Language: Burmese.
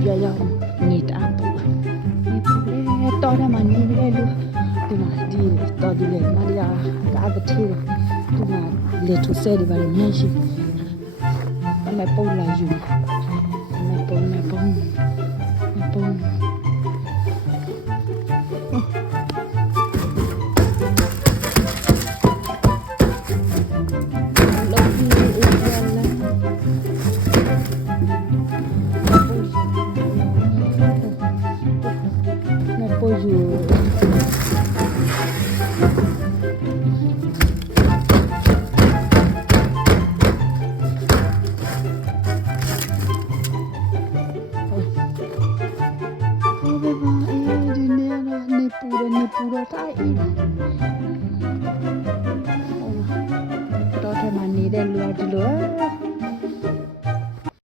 ပြရအောင်နေတာပေါ့ဒီပေါ်တော့မှနေလေလို့ဒီမှာဒီတော်ဒီလေမရကားတဲ့ဒီမှာလေထုဆဲဒီပါလေမြန်ရှိအမေပုံလာယူအမေပုံနေပူတော့တိုင်း